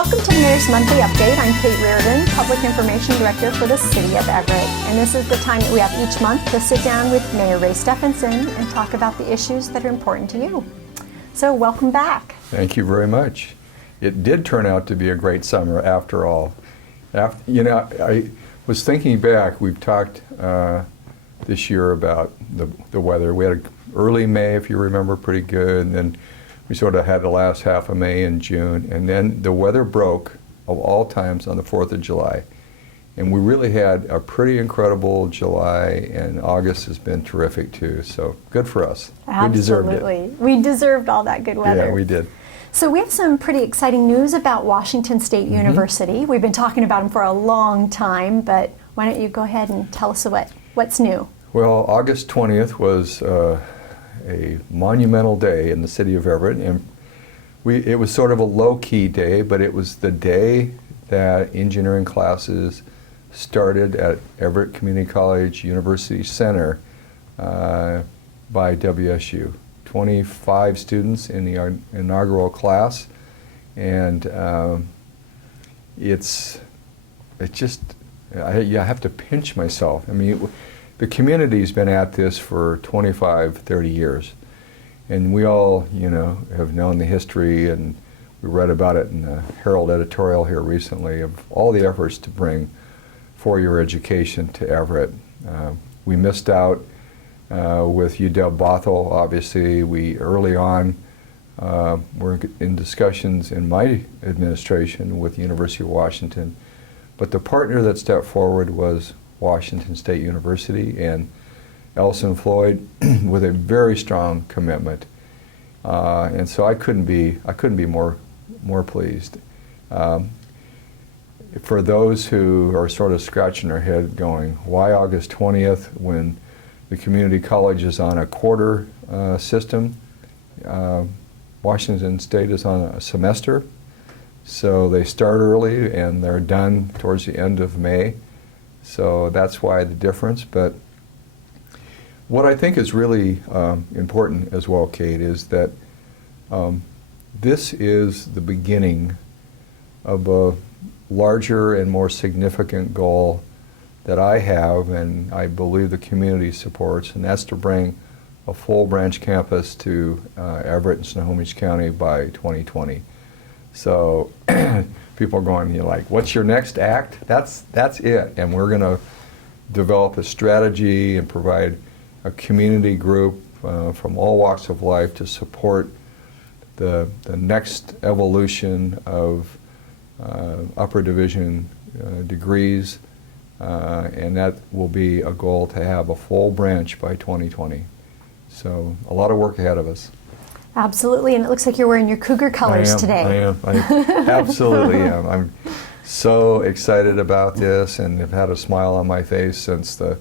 Welcome to the Mayor's Monthly Update. I'm Kate Reardon, Public Information Director for the City of Everett. And this is the time that we have each month to sit down with Mayor Ray Stephanson and talk about the issues that are important to you. So welcome back. Thank you very much. It did turn out to be a great summer after all. I was thinking back, we've talked this year about the weather. We had an early May, if you remember, pretty good, and then we sort of had the last half of May and June, and then the weather broke of all times on the 4th of July. And we really had a pretty incredible July, and August has been terrific too, so good for us. Absolutely. We deserved it. We deserved all that good weather. Yeah, we did. So we have some pretty exciting news about Washington State University. We've been talking about them for a long time, but why don't you go ahead and tell us what's new? Well, August 20th was a monumental day in the city of Everett, and it was sort of a low-key day, but it was the day that engineering classes started at Everett Community College University Center by WSU. 25 students in the inaugural class, and it's just, I have to pinch myself. I mean, the community's been at this for 25, 30 years, and we all, have known the history, and we read about it in the Herald editorial here recently of all the efforts to bring four-year education to Everett. We missed out with UW Bothell. Obviously, we early on were in discussions in my administration with the University of Washington, but the partner that stepped forward was Washington State University and Ellison Floyd with a very strong commitment, and so I couldn't be more pleased. For those who are sort of scratching their head, going, "Why August 20th when the community college is on a quarter system? Washington State is on a semester, so they start early and they're done towards the end of May. So that's why the difference." But what I think is really important as well, Kate, is that this is the beginning of a larger and more significant goal that I have, and I believe the community supports, and that's to bring a full branch campus to Everett and Snohomish County by 2020. So people are going, what's your next act? That's it, and we're going to develop a strategy and provide a community group from all walks of life to support the next evolution of upper division degrees. And that will be a goal to have a full branch by 2020. So a lot of work ahead of us. Absolutely, and it looks like you're wearing your Cougar colors today. I absolutely am. I'm so excited about this and have had a smile on my face since the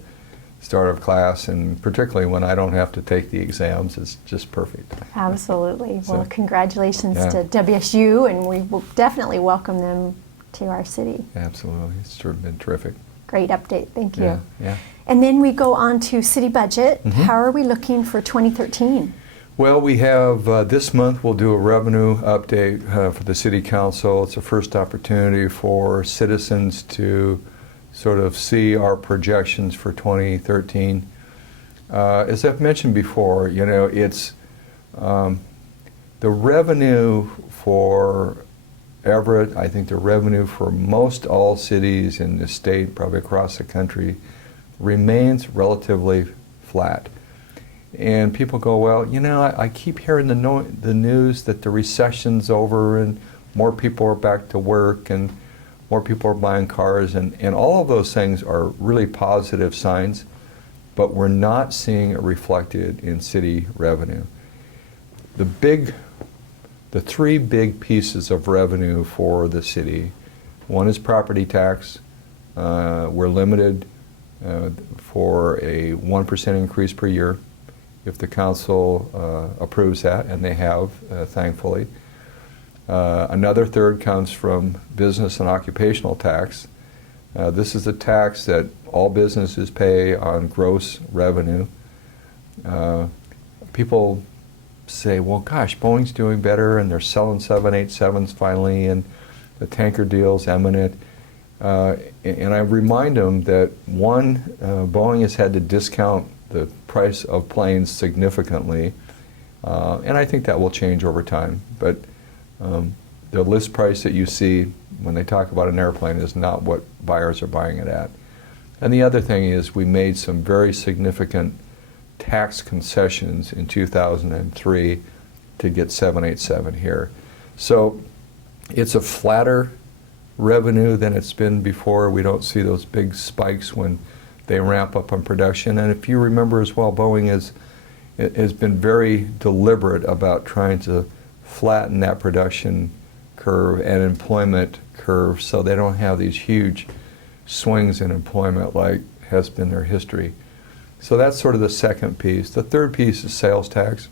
start of class, and particularly when I don't have to take the exams. It's just perfect. Absolutely. Well, congratulations to WSU, and we will definitely welcome them to our city. Absolutely. It's been terrific. Great update. Thank you. Yeah. And then we go on to city budget. How are we looking for 2013? Well, we have, this month we'll do a revenue update for the City Council. It's the first opportunity for citizens to sort of see our projections for 2013. As I've mentioned before, it's the revenue for Everett, I think the revenue for most all cities in the state, probably across the country, remains relatively flat. And people go, well, I keep hearing the news that the recession's over and more people are back to work and more people are buying cars, and all of those things are really positive signs, but we're not seeing it reflected in city revenue. The three big pieces of revenue for the city, one is property tax. We're limited for a 1% increase per year if the council approves that, and they have, thankfully. Another third comes from business and occupational tax. This is a tax that all businesses pay on gross revenue. People say, well, gosh, Boeing's doing better and they're selling 787s finally, and the tanker deal's imminent. And I remind them that one, Boeing has had to discount the price of planes significantly, and I think that will change over time. But the list price that you see when they talk about an airplane is not what buyers are buying it at. And the other thing is we made some very significant tax concessions in 2003 to get 787 here. So it's a flatter revenue than it's been before. We don't see those big spikes when they ramp up on production. And if you remember as well, Boeing has been very deliberate about trying to flatten that production curve and employment curve so they don't have these huge swings in employment like has been their history. So that's sort of the second piece. The third piece is sales tax.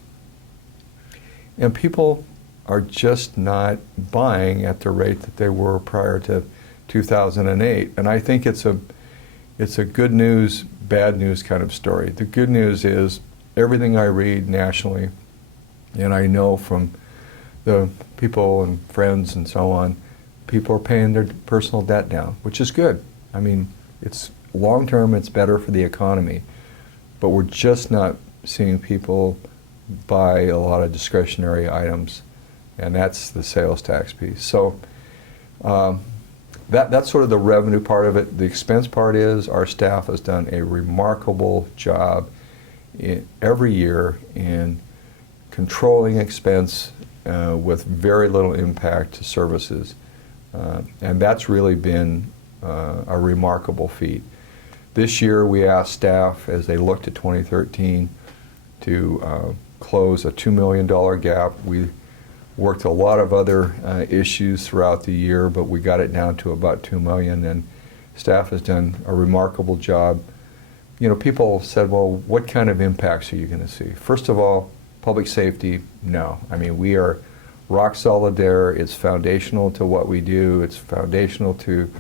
And people are just not buying at the rate that they were prior to 2008. And I think it's a good news, bad news kind of story. The good news is everything I read nationally, and I know from the people and friends and so on, people are paying their personal debt down, which is good. I mean, it's long term, it's better for the economy, but we're just not seeing people buy a lot of discretionary items, and that's the sales tax piece. So that's sort of the revenue part of it. The expense part is our staff has done a remarkable job every year in controlling expense with very little impact to services. And that's really been a remarkable feat. This year we asked staff, as they looked at 2013, to close a $2 million gap. We worked a lot of other issues throughout the year, but we got it down to about $2 million, and staff has done a remarkable job. You know, people said, well, what kind of impacts are you going to see? First of all, public safety, no. I mean, we are rock solid there. It's foundational to what we do. It's foundational to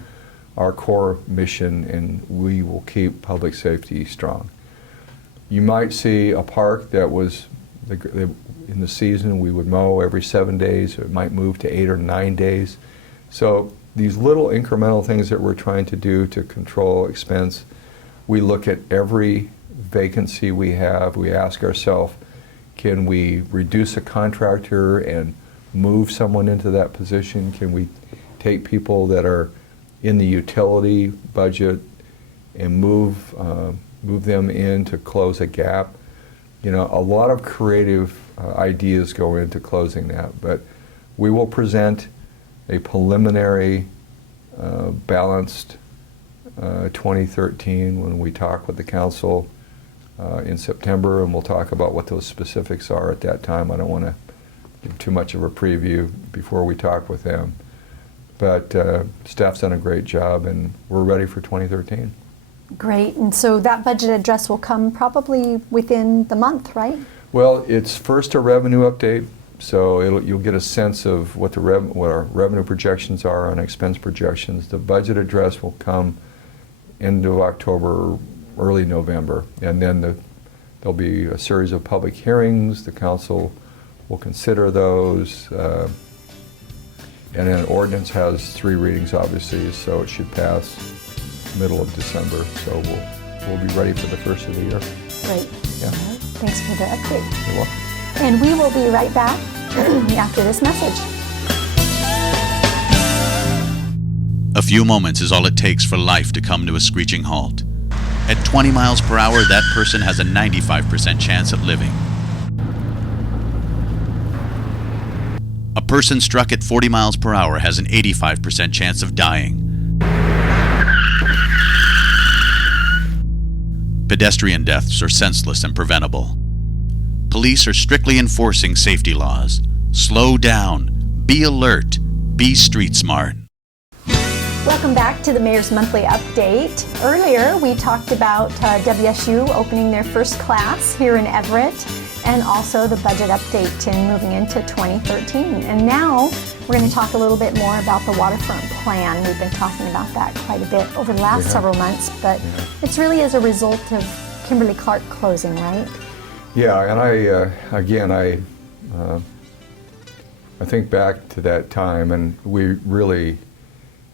our core mission, and we will keep public safety strong. You might see a park that was, in the season, we would mow every 7 days. It might move to 8 or 9 days. So these little incremental things that we're trying to do to control expense, we look at every vacancy we have. We ask ourselves, can we reduce a contractor and move someone into that position? Can we take people that are in the utility budget and move them in to close a gap? You know, a lot of creative ideas go into closing that, but we will present a preliminary balanced 2013 when we talk with the council in September, and we'll talk about what those specifics are at that time. I don't want to give too much of a preview before we talk with them, but staff's done a great job and we're ready for 2013. Great, and so that budget address will come probably within the month, right? Well, it's first a revenue update, so you'll get a sense of what what our revenue projections are and expense projections. The budget address will come end of October, early November, and then there'll be a series of public hearings. The council will consider those, and then ordinance has 3 readings, obviously, so it should pass middle of December. So we'll be ready for the first of the year. Great. Yeah. All right. Thanks for the update. You're welcome. And we will be right back after this message. A few moments is all it takes for life to come to a screeching halt. At 20 miles per hour, that person has a 95% chance of living. A person struck at 40 miles per hour has an 85% chance of dying. Pedestrian deaths are senseless and preventable. Police are strictly enforcing safety laws. Slow down, be alert, be street smart. Welcome back to the Mayor's Monthly Update. Earlier, we talked about WSU opening their first class here in Everett, and also the budget update and moving into 2013. And now we're going to talk a little bit more about the Waterfront Plan. We've been talking about that quite a bit over the last several months, but it's really as a result of Kimberly-Clark closing, right? Yeah, and I think back to that time, and we really,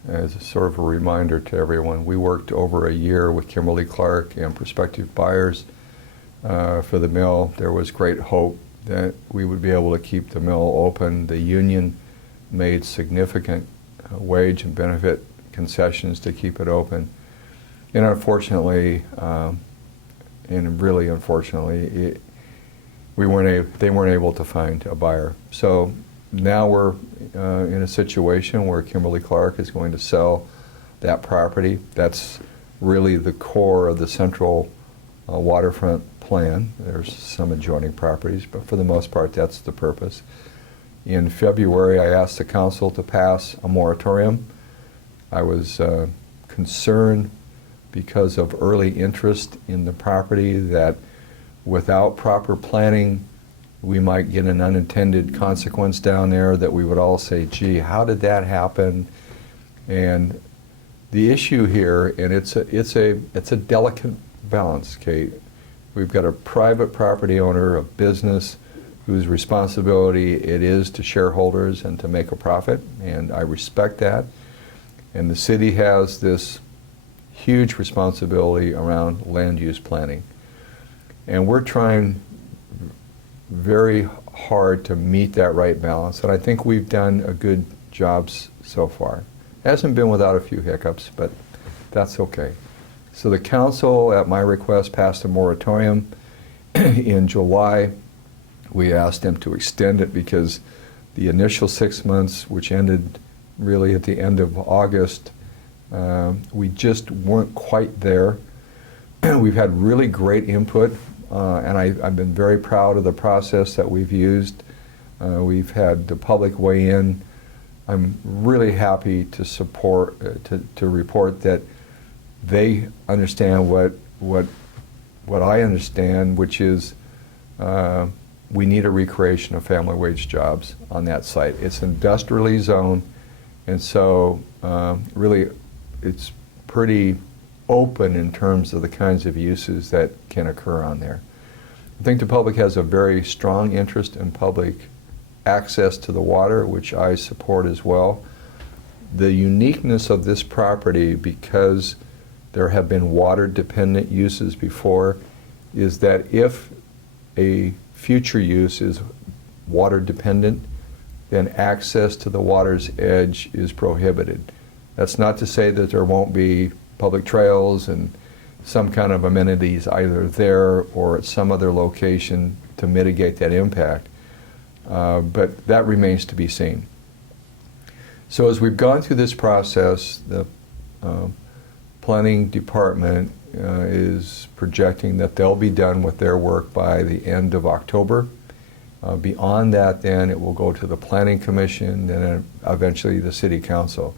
as a sort of a reminder to everyone, we worked over a year with Kimberly-Clark and prospective buyers for the mill. There was great hope that we would be able to keep the mill open. The union made significant wage and benefit concessions to keep it open. And unfortunately, and really unfortunately, they weren't able to find a buyer. So now we're in a situation where Kimberly-Clark is going to sell that property. That's really the core of the central waterfront plan. There's some adjoining properties, but for the most part, that's the purpose. In February, I asked the council to pass a moratorium. I was concerned because of early interest in the property that without proper planning, we might get an unintended consequence down there that we would all say, gee, how did that happen? And the issue here, and it's a delicate balance, Kate. We've got a private property owner, a business whose responsibility it is to shareholders and to make a profit, and I respect that. And the city has this huge responsibility around land use planning. And we're trying very hard to meet that right balance, and I think we've done a good job so far. It hasn't been without a few hiccups, but that's okay. So the council, at my request, passed a moratorium in July. We asked them to extend it because the initial 6 months, which ended really at the end of August, we just weren't quite there. We've had really great input, and I've been very proud of the process that we've used. We've had the public weigh in. I'm really happy to support, to report that they understand what I understand, which is we need a recreation of family wage jobs on that site. It's industrially zoned, and so really it's pretty open in terms of the kinds of uses that can occur on there. I think the public has a very strong interest in public access to the water, which I support as well. The uniqueness of this property, because there have been water-dependent uses before, is that if a future use is water-dependent, then access to the water's edge is prohibited. That's not to say that there won't be public trails and some kind of amenities either there or at some other location to mitigate that impact, but that remains to be seen. So as we've gone through this process, the planning department is projecting that they'll be done with their work by the end of October. Beyond that, then it will go to the Planning Commission, then eventually the City Council.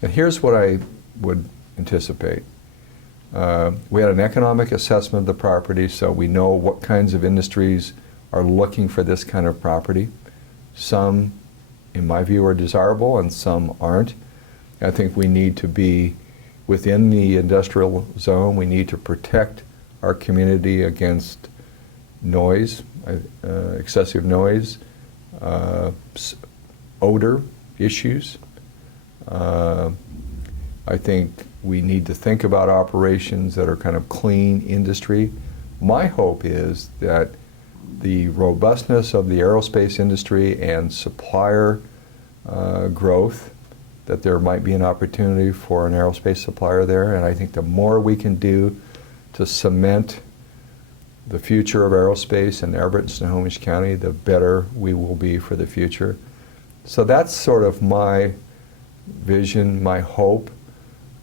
And here's what I would anticipate. We had an economic assessment of the property, so we know what kinds of industries are looking for this kind of property. Some, in my view, are desirable and some aren't. I think we need to be within the industrial zone. We need to protect our community against noise, excessive noise, odor issues. I think we need to think about operations that are kind of clean industry. My hope is that the robustness of the aerospace industry and supplier growth, that there might be an opportunity for an aerospace supplier there, and I think the more we can do to cement the future of aerospace in Everett and Snohomish County, the better we will be for the future. So that's sort of my vision, my hope.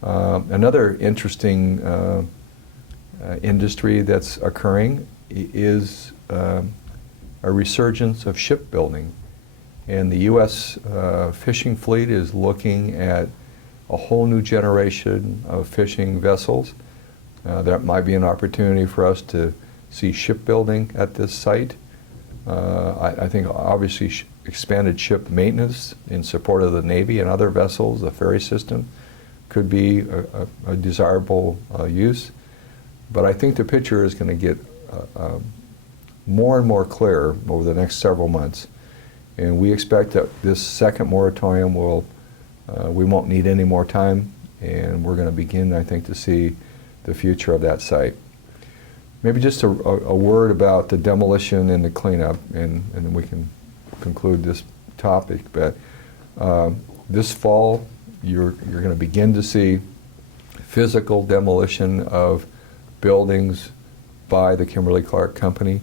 Another interesting industry that's occurring is a resurgence of shipbuilding. And the U.S. Fishing fleet is looking at a whole new generation of fishing vessels. That might be an opportunity for us to see shipbuilding at this site. I think obviously expanded ship maintenance in support of the Navy and other vessels, the ferry system, could be a desirable use. But I think the picture is going to get more and more clear over the next several months. And we expect that this second moratorium will, we won't need any more time, and we're going to begin, I think, to see the future of that site. Maybe just a word about the demolition and the cleanup, and then we can conclude this topic. But this fall, you're going to begin to see physical demolition of buildings by the Kimberly-Clark company.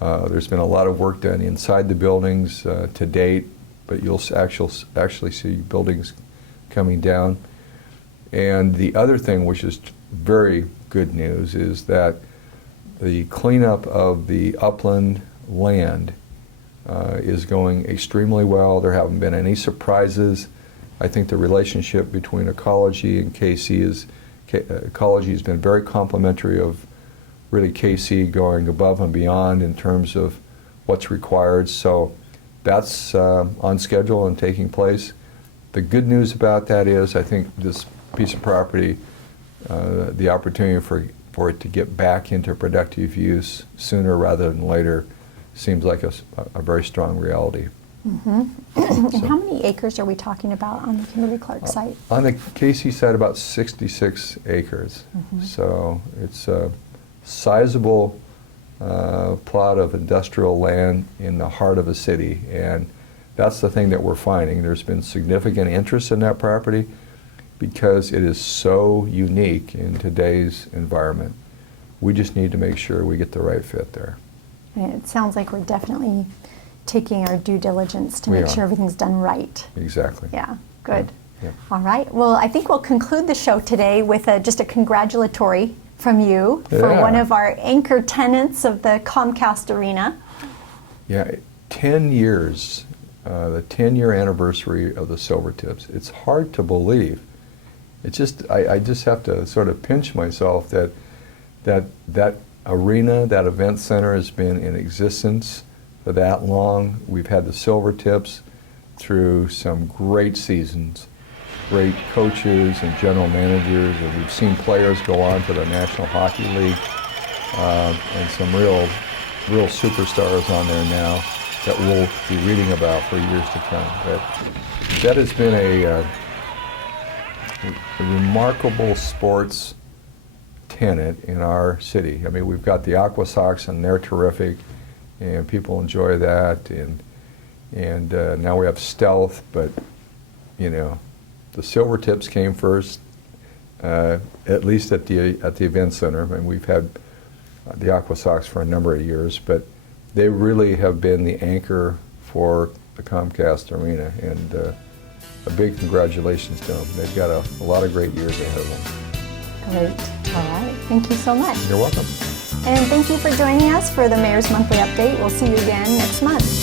There's been a lot of work done inside the buildings to date, but you'll actually see buildings coming down. And the other thing, which is very good news, is that the cleanup of the upland land is going extremely well. There haven't been any surprises. I think the relationship between ecology and KC ecology has been very complimentary of really KC going above and beyond in terms of what's required. So that's on schedule and taking place. The good news about that is I think this piece of property, the opportunity for it to get back into productive use sooner rather than later seems like a very strong reality. Mm-hmm. And how many acres are we talking about on the Kimberly-Clark site? On the KC site, about 66 acres. Mm-hmm. So it's a sizable plot of industrial land in the heart of a city, and that's the thing that we're finding. There's been significant interest in that property because it is so unique in today's environment. We just need to make sure we get the right fit there. And it sounds like we're definitely taking our due diligence to make sure everything's done right. Exactly. Yeah, good. Yeah. All right. Well, I think we'll conclude the show today with just a congratulatory from you for one of our anchor tenants of the Comcast Arena. Yeah, 10 years, the 10-year anniversary of the Silvertips. It's hard to believe. It's just, I just have to sort of pinch myself that arena, that event center has been in existence for that long. We've had the Silvertips through some great seasons, great coaches and general managers, and we've seen players go on to the National Hockey League, and some real superstars on there now that we'll be reading about for years to come. But that has been a remarkable sports tenet in our city. I mean, we've got the Aqua Sox, and they're terrific, and people enjoy that, and now we have Stealth, but you know, the Silvertips came first, at least at the event center, and we've had the Aqua Sox for a number of years, but they really have been the anchor for the Comcast Arena, and a big congratulations to them. They've got a lot of great years ahead of them. Great. All right. Thank you so much. You're welcome. And thank you for joining us for the Mayor's Monthly Update. We'll see you again next month.